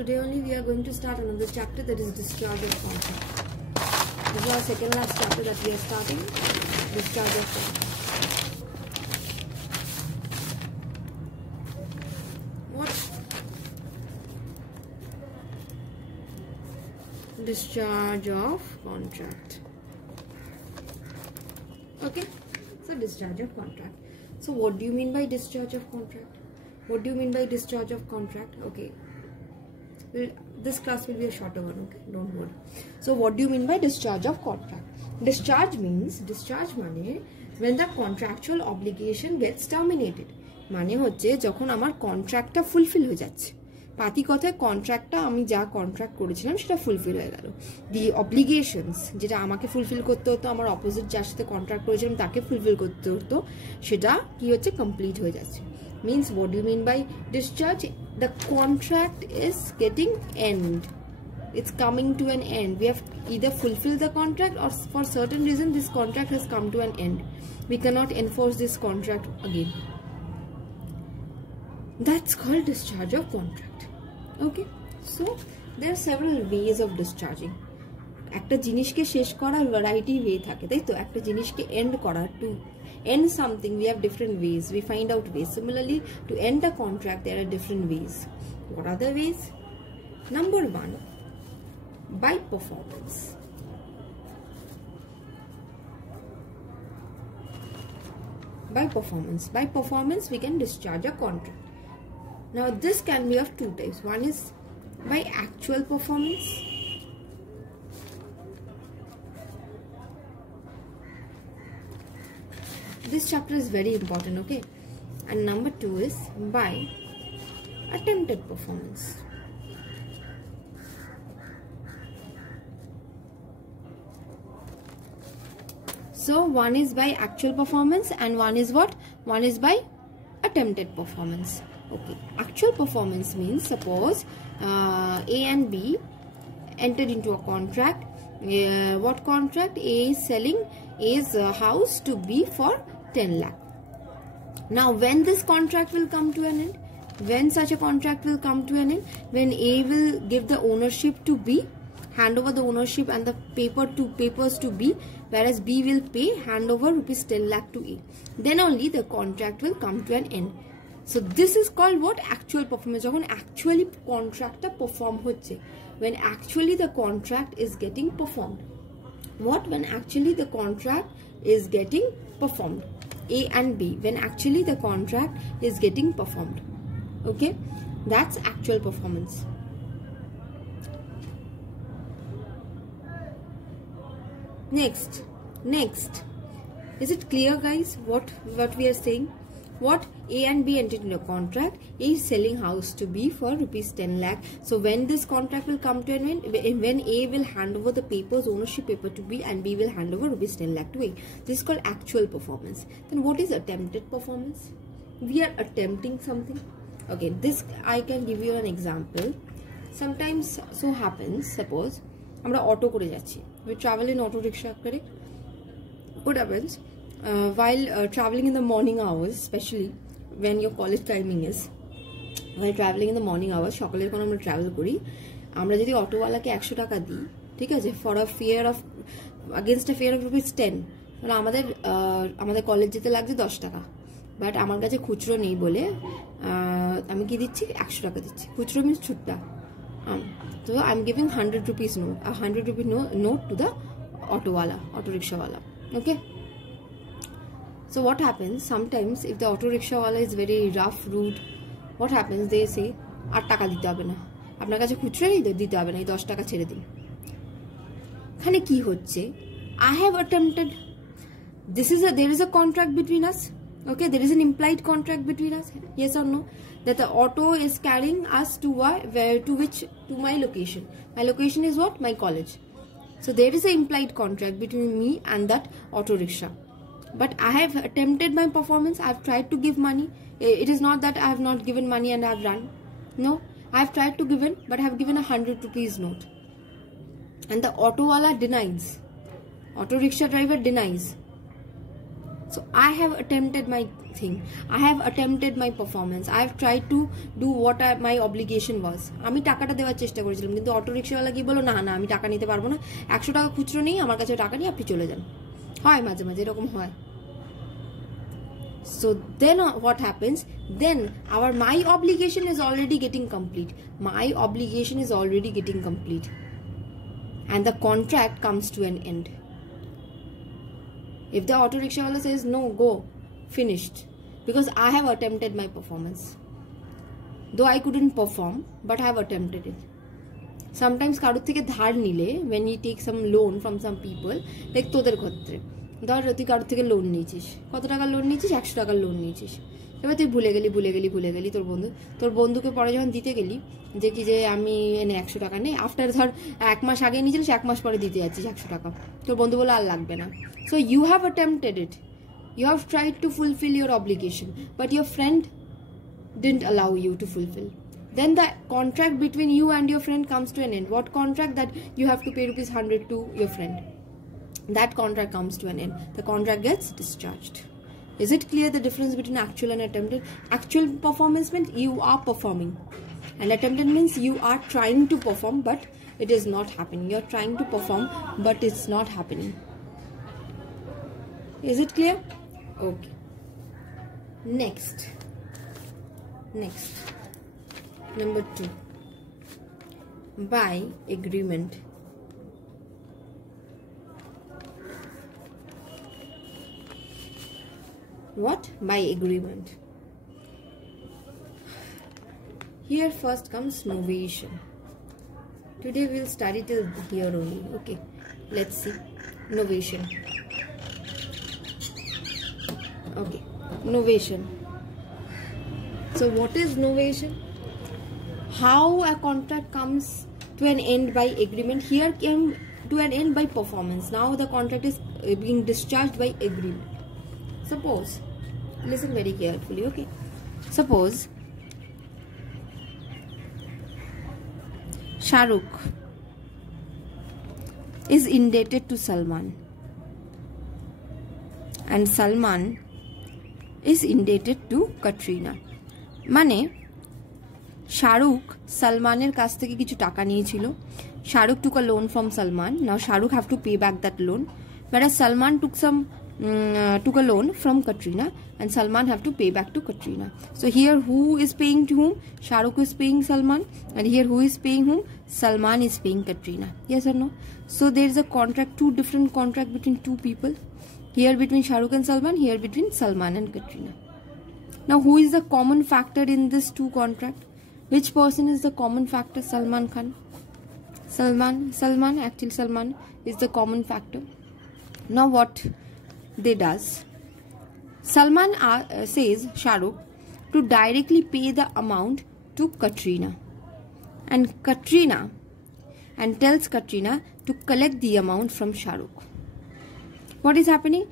Today only we are going to start another chapter, that is discharge of contract. This is our second last chapter that we are starting, discharge of contract. What? Discharge of contract. Okay, so discharge of contract. So what do you mean by discharge of contract? What do you mean by discharge of contract? Okay. This class will be a shorter one, okay? Don't worry. So what do you mean by discharge of contract? Discharge means, discharge mane when the contractual obligation gets terminated. মানে হচ্ছে যখন আমার কন্ট্রাক্টটা fulfil হয়ে যাচ্ছে। পাতি কথায় কন্ট্রাক্টটা আমি যা কন্ট্রাক্ট করেছিলাম সেটা ফুলফিল হয়ে গেল। দি অব্লিগেশনস যেটা আমাকে ফুলফিল করতে হতো, আমার অপোজিট যার সাথে কন্ট্রাক্ট করেছিলাম তাকে ফুলফিল করতে হতো, সেটা কি হচ্ছে কমপ্লিট হয়ে যাচ্ছে। Means what do you mean by discharge? The contract is getting end. It's coming to an end. We have either fulfilled the contract or for certain reason this contract has come to an end. We cannot enforce this contract again. That's called discharge of contract. Okay. So there are several ways of discharging. একটা জিনিসকে শেষ করার variety way থাকে, তাই তো? একটা জিনিসকে and করার, two end something we have different ways, we find out ways. Similarly, to end a contract there are different ways. What are the ways? Number one, by performance. By performance we can discharge a contract. Now this can be of two types. One is by actual performance. This chapter is very important, okay? And number two is by attempted performance. So one is by actual performance and one is what? One is by attempted performance. Okay, actual performance means suppose A and B entered into a contract. What contract? A is selling A's house to B for 10 lakh. Now when this contract will come to an end? When such a contract will come to an end? When A will give the ownership to B, hand over the ownership and the papers to B, whereas B will pay, hand over rupees 10 lakh to A. Then only the contract will come to an end. So this is called what? Actual performance. যখন actually contractটা perform হচ্ছে, when actually the contract is getting performed. What? When actually the contract is getting performed. A and B, when actually the contract is getting performed. Okay, that's actual performance. Next, is it clear, guys, what we are saying? What? A and B entered into a contract. A is selling house to B for rupees 10 lakh. So when this contract will come to an end? When A will hand over the papers, ownership paper to B, and B will hand over rupees 10 lakh to A. This is called actual performance. Then what is attempted performance? We are attempting something. Okay, this I can give you an example. Sometimes so happens, suppose আমরা auto করে যাচ্ছি, we travel in auto rickshaw, correct? What happens? While traveling in the morning hours, especially when your college timing is, while traveling in the morning hours, সকালের কোন আমরা travel করি, আমরা যদি অটোওয়ালাকে 100 টাকা দিই, ঠিক আছে, for a fare of against a fare of rupees 10, তাহলে আমাদের কলেজ যেতে লাগছে 10 টাকা, বাট আমার কাছে খুচরো নেই বলে আমি কি দিচ্ছি, 100 টাকা দিচ্ছি। খুচরো means ছুট্টা। So I'm giving 100 rupees note, a 100 rupee note to the auto rickshaw wala. Okay. So what happens? Sometimes if the auto rickshaw wala is very rough, rude, what happens? They say 8 টাকা দিতে হবে না, আপনার কাছে খুচরো নেই, দিতে হবে না, এই 10 টাকা ছেড়ে দিন। এখানে কি হচ্ছে? I have attempted. There is a contract between us. Okay, there is an implied contract between us. Yes or no? That the auto is carrying us to my location. My location is what? My college. So there is an implied contract between me and that auto rickshaw. But I have attempted my performance. I have tried to give money. It is not that I have not given money and I have run. No, I have tried to give in, but I have given a 100 rupees note. And the auto wala denies. Auto rickshaw driver denies. So I have attempted my thing. I have attempted my performance. I have tried to do what my obligation was. আমি টাকাটা দেওয়ার চেষ্টা করেছিলাম, কিন্তু auto রিক্সাওয়ালা কি বলো, না না আমি টাকা নিতে পারবো না, 100 টাকা খুচরো নেই আমার কাছে, টাকা নিয়ে আপনি চলে যান। হয় মাঝে মাঝে এরকম হয়। So then what happens? Then my obligation is already getting complete. My obligation is already getting complete. And the contract comes to an end. If the auto rickshaw says no, go, finished, because I have attempted my performance, though I couldn't perform, but I have attempted it. Sometimes কারোর থেকে ধার নিলে, when you take some loan from some people, like তোদের ক্ষেত্রে ধর তুই কারোর থেকে লোন নিয়েছিস, কত টাকার লোন নিয়েছিস, 100 টাকার লোন নিয়েছিস, এবার তুই ভুলে গেলি তোর বন্ধুকে পরে যখন দিতে গেলি যে কি যে আমি এনে 100 টাকা নেই, আফটার ধর 1 মাস আগে নিয়েছিলিস, 1 মাস পরে দিতে যাচ্ছিস 100 টাকা, তোর বন্ধু বলে আর লাগবে না। So you have attempted it, you have tried to fulfill your obligation, but your friend didn't allow you to fulfill. Then the contract between you and your friend comes to an end. What contract? That you have to pay ₹100 to your friend. That contract comes to an end. The contract gets discharged. Is it clear the difference between actual and attempted? Actual performance means you are performing, and attempted means you are trying to perform but it is not happening. You are trying to perform but it's not happening. Is it clear? Okay. Next, number 2, by agreement. What? By agreement. Here first comes novation. Today we'll study till here only. Okay, let's see. Novation. Okay, novation. So what is novation? How a contract comes to an end by agreement. Here came to an end by performance. Now the contract is being discharged by agreement. Suppose, listen very carefully, okay? Suppose Shahrukh is indebted to Salman, and Salman is indebted to Katrina. মানে Shahrukh Salmaner কাছ থেকে কিছু টাকা নিয়েছিল. Shahrukh took a loan from Salman. Now Shahrukh have to pay back that loan, whereas Salman took a loan from Katrina, and Salman have to pay back to Katrina. So here who is paying to whom? Shahrukh is paying Salman, and here who is paying whom? Salman is paying Katrina. Yes or no? So there is a contract, 2 different contract between 2 people. Here between Shahrukh and Salman, here between Salman and Katrina. Now who is the common factor in this 2 contract? Which person is the common factor? Salman Khan. Salman, actually Salman is the common factor. Now what they does? Salman says Shahrukh to directly pay the amount to Katrina, and tells Katrina to collect the amount from Shahrukh. What is happening?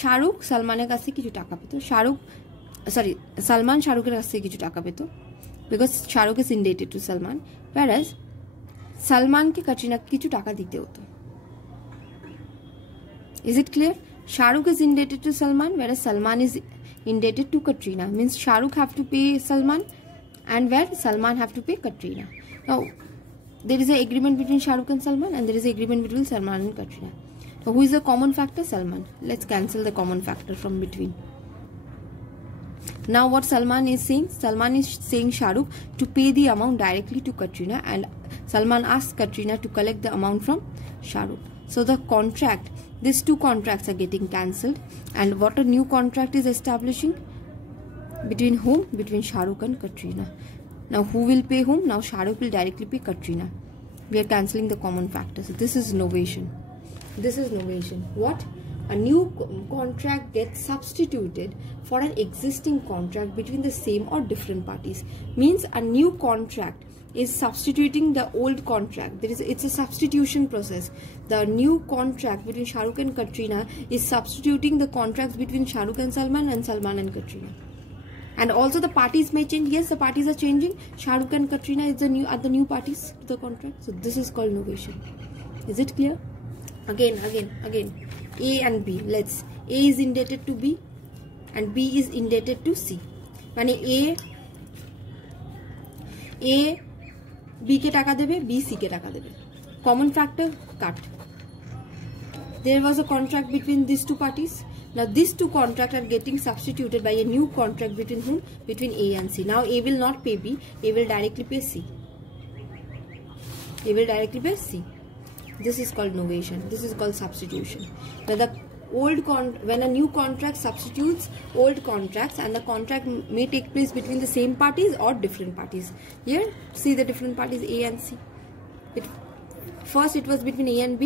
Shahrukh Salmaner কাছ থেকে কিছু টাকা পেত, Salman Shahrukh's কাছ থেকে কিছু টাকা পেত, because Shahrukh is indebted to Salman, whereas Salman K Katrina কিছু টাকা দিতে হতো। Is it clear? Shahrukh is indebted to Salman, whereas Salman is indebted to Katrina. Means Shahrukh have to pay Salman, and where Salman have to pay Katrina. Now there is an agreement between Shahrukh and Salman, and there is an agreement between Salman and Katrina. Now who is the common factor? Salman. Let's cancel the common factor from between. Now what Salman is saying? Salman is saying Shahrukh to pay the amount directly to Katrina, and Salman asks Katrina to collect the amount from Shahrukh. So the contract, these 2 contracts are getting cancelled, and what a new contract is establishing? Between whom? Between Shahrukh and Katrina. Now who will pay whom? Now Shahrukh will directly pay Katrina. We are cancelling the common factors. This is novation. What? A new contract gets substituted for an existing contract between the same or different parties. Means a new contract is substituting the old contract. It's a substitution process. The new contract between Shahrukh and Katrina is substituting the contracts between Shahrukh and Salman and Katrina. And also the parties may change. Yes, the parties are changing. Shahrukh and Katrina are the new parties to the contract. So this is called novation. Is it clear? Again. A and B. A is indebted to B. and B is indebted to C. মানে A B কে টাকা দেবে, B C কে টাকা দেবে. Common factor cut. There was a contract between these two parties. Now these two contracts are getting substituted by a new contract between whom? Between A and C. Now A will not pay B, A will directly pay C. A will directly pay C. This is called novation. This is called substitution. Now when a new contract substitutes old contracts, and the contract may take place between the same parties or different parties. Here, see the different parties A and C. First it was between A and B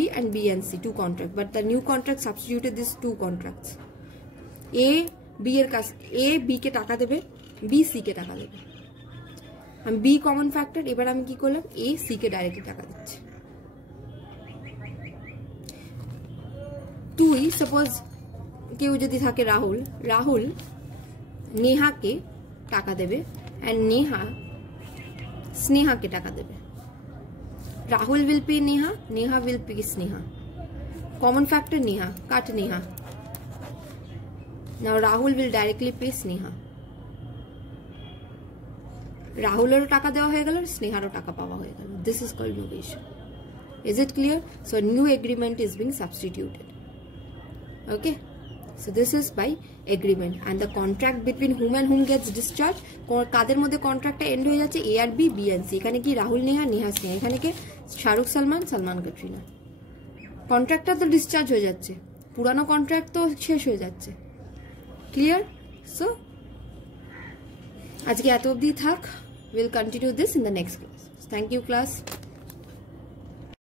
and C, two contracts, but the new contract substituted these two contracts. A B কে টাকা দেবে, B C কে টাকা দেবে. আমি B common factor, এবার আমি কি করলাম, A C K directly টাকা দিচ্ছি. তুই সাপোজ কেউ যদি থাকে রাহুল নেহাকে টাকা দেবে and নেহা স্নেহাকে টাকা দেবে. Rahul will pay Neha, Neha will pay Sneha. Common factor Neha, cut Neha. Now Rahul will directly pay Sneha. Rahulerও টাকা দেওয়া হয়ে গেল, স্নেহারও টাকা পাওয়া হয়ে গেল. This is called novation. Is it clear? So a new agreement is being substituted. Okay. So this is by agreement, and the contract between whom and whom gets discharged. কাদের মধ্যে কন্ট্রাক্টটা and হয়ে যাচ্ছে? A R B, B and C. এখানে কি রাহুল নেহা, নেহা স্নেহা. এখানে কি শাহরুখ সালমান, সালমান ক্যাটরিনা. কন্ট্রাক্টটা তো discharge হয়ে যাচ্ছে, পুরানো কন্ট্রাক্ট তো শেষ হয়ে যাচ্ছে. ক্লিয়ার? সো আজকে এত অবধি থাক. Will continue this in the next class. Thank you class.